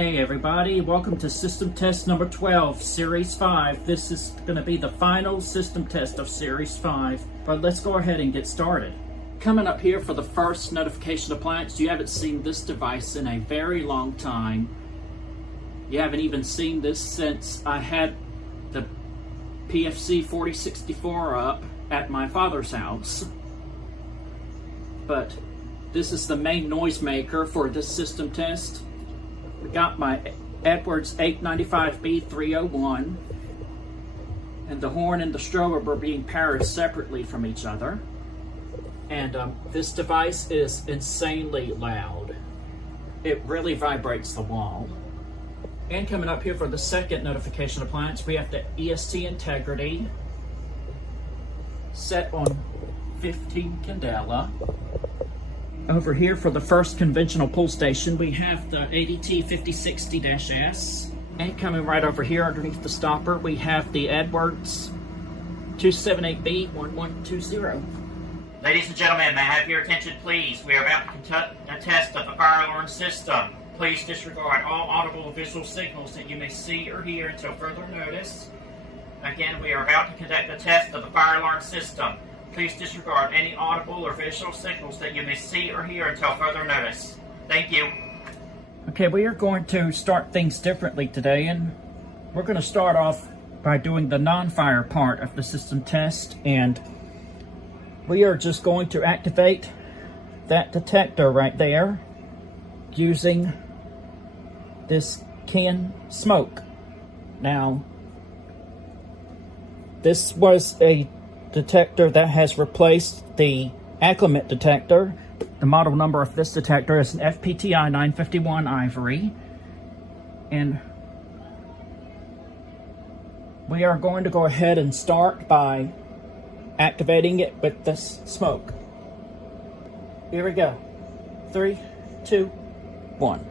Hey everybody, welcome to system test number 12, series 5. This is going to be the final system test of series 5, but let's go ahead and get started. Coming up here for the first notification appliance, you haven't seen this device in a very long time. You haven't even seen this since I had the PFC 4064 up at my father's house. But this is the main noisemaker for this system test. We got my Edwards 895B301, and the horn and the strobe are being paired separately from each other. And this device is insanely loud. It really vibrates the wall. And coming up here for the second notification appliance, we have the EST Integrity set on 15 candela. Over here for the first conventional pull station, we have the ADT 5060-S. And coming right over here underneath the stopper, we have the Edwards 278B1120. Ladies and gentlemen, may I have your attention, please? We are about to conduct a test of the fire alarm system. Please disregard all audible or visual signals that you may see or hear until further notice. Again, we are about to conduct a test of the fire alarm system. Please disregard any audible or visual signals that you may see or hear until further notice. Thank you. Okay, we are going to start things differently today, and we're going to start off by doing the non-fire part of the system test, and we are just going to activate that detector right there using this can smoke. Now, this was a detector that has replaced the acclimate detector. The model number of this detector is an FPTI 951 Ivory, and we are going to go ahead and start by activating it with this smoke. Here we go. 3, 2, 1.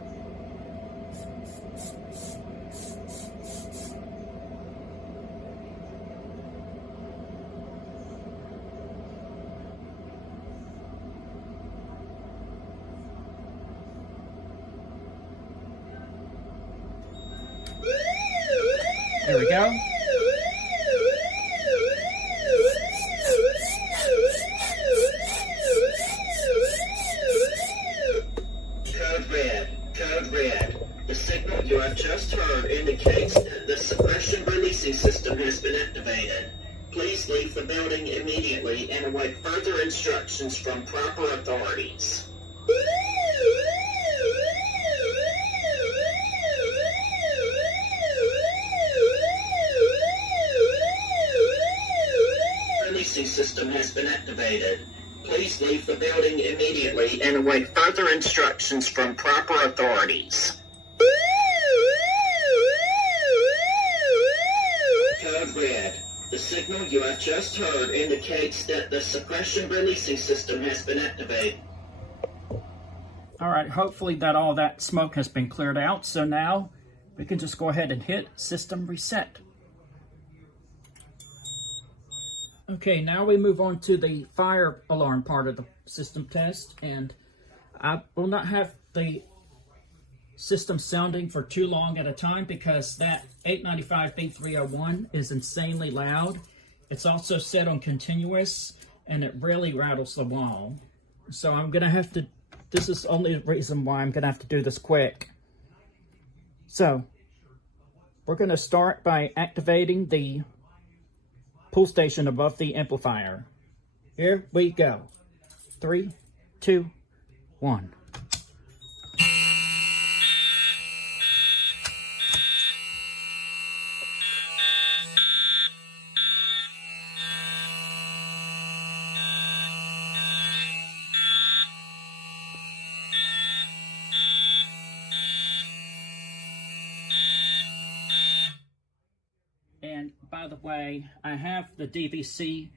There we go. Code red. The signal you have just heard indicates that the suppression releasing system has been activated. Please leave the building immediately and await further instructions from proper authorities. System has been activated. Please leave the building immediately and await further instructions from proper authorities. Code red. The signal you have just heard indicates that the suppression releasing system has been activated. All right, hopefully all that smoke has been cleared out. So now we can just go ahead and hit system reset. Okay, now we move on to the fire alarm part of the system test, and I will not have the system sounding for too long at a time because that 895B301 is insanely loud. It's also set on continuous, and it really rattles the wall. So I'm going to have to, this is the only reason why I'm going to have to do this quick. So, we're going to start by activating the pull station above the amplifier. Here we go. 3, 2, 1. And by the way, I have the DVC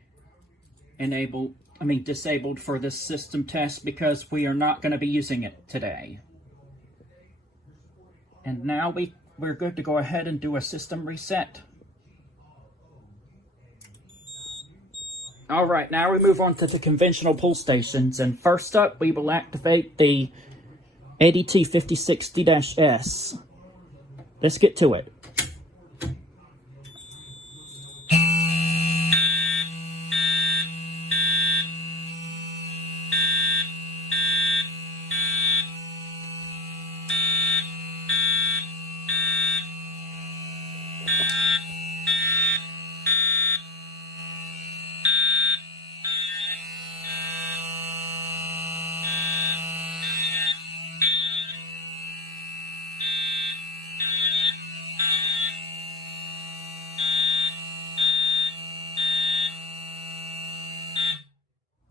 disabled for this system test because we are not going to be using it today. And now we're good to go ahead and do a system reset. All right, now we move on to the conventional pull stations, and first up we will activate the ADT 5060-S. let's get to it.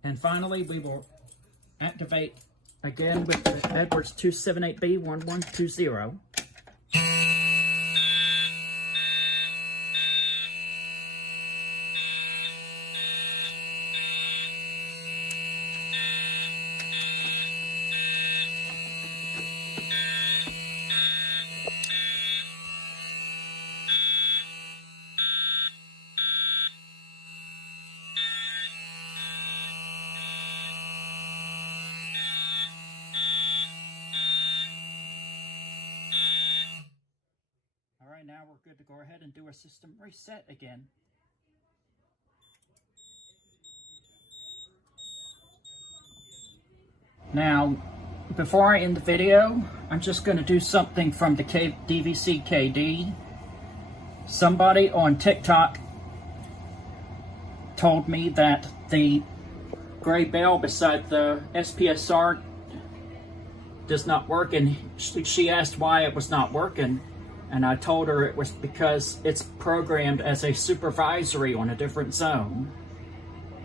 And finally, we will activate again with the Edwards 278B1120. Alright, now we're good to go ahead and do a system reset again. Now, before I end the video, I'm just going to do something from the DVC KD. Somebody on TikTok told me that the gray bell beside the SPSR does not work, and she asked why it was not working. And I told her it was because it's programmed as a supervisory on a different zone.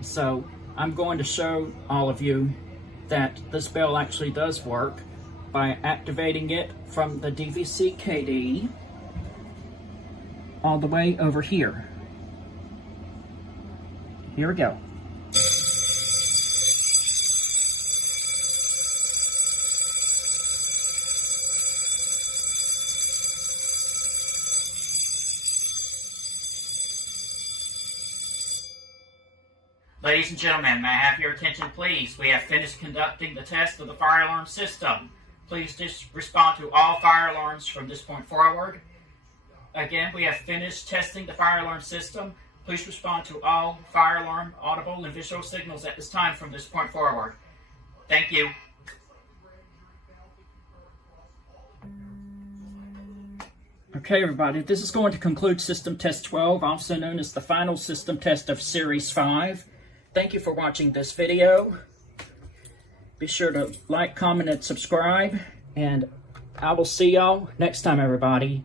So I'm going to show all of you that this bell actually does work by activating it from the DVC KD all the way over here. Here we go. Ladies and gentlemen, may I have your attention, please? We have finished conducting the test of the fire alarm system. Please just respond to all fire alarms from this point forward. Again, we have finished testing the fire alarm system. Please respond to all fire alarm audible and visual signals at this time from this point forward. Thank you. Okay, everybody, this is going to conclude System Test 12, also known as the final system test of Series 5. Thank you for watching this video. Be sure to like, comment, and subscribe, and I will see y'all next time, everybody.